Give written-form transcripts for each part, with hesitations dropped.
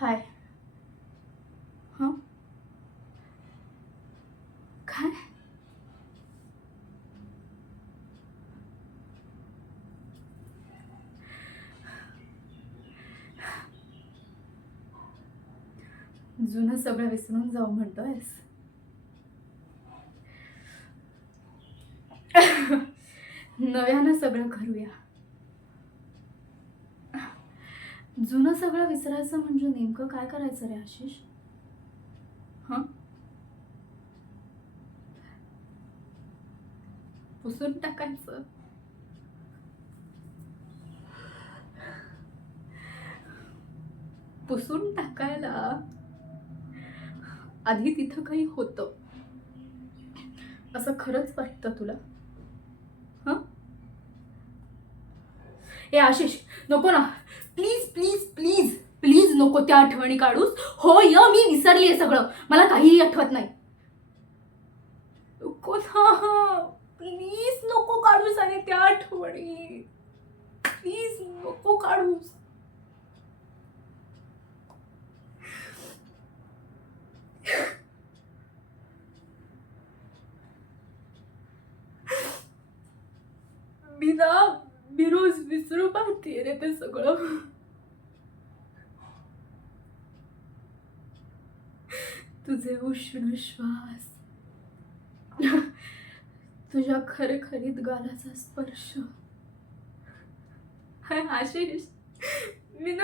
हाय. हं? काय? जुनं सगळं विसरून जाऊ म्हणतोयस? नव्यानं सगळं करूया. जुनं सगळं विसरायचं म्हणजे नेमकं काय करायचं रे आशिष? हं? पुसून टाकायचं? पुसून टाकायला आधी तिथं काही होतं असं खरंच वाटतं तुला? हं? ए आशिष, नको ना. प्लीज प्लीज प्लीज प्लीज नको त्या आठवणी काढूस. हो मी विसरलीये सगळं. मला काहीही आठवत नाही. नको ना. प्लीज नको काढूस आणि त्या आठवणी. प्लीज नको काढूस. मी रोज विसरू पाहते रे ते सगळं. तुझे उष्ण श्वास, तुझ्या खरखरीत गालाचा स्पर्श. हाय आशिष, मी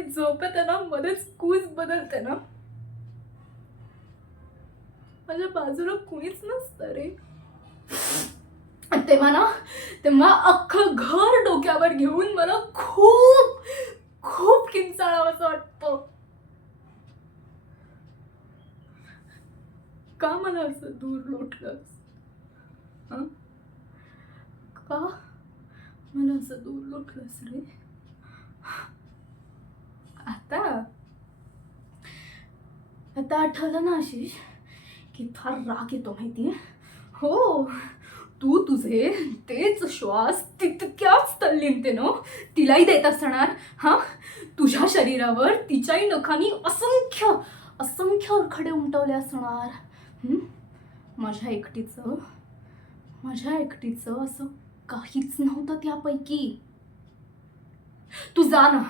झोपेत आहे ना, मध्येच कूस बदलते ना, माझ्या बाजूला कुणीच नसतं रे. तेव्हा अख्खं घर डोक्यावर घेऊन मला खूप खूप किंचाळावंसं वाटतं. का मला असं दूर लोटलंस? हं? का मला असं दूर लोटलंस रे? आता आठवलं ना आशिष, की फार राग येतो माहितीये. हो, तू तुझे तेच श्वास तितक्याच तल्लीनतेनं तिलाही देत असणार. हा, तुझ्या शरीरावर तिच्याही नखांनी असंख्य असंख्य अडखळे उमटवले असणार. माझ्या एकटीचं असं काहीच नव्हतं त्यापैकी. तू जा ना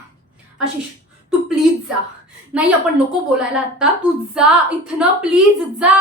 आशिष, तू प्लीज जा. नाही, आपण नको बोलायला आता. तू जा इथनं, प्लीज जा.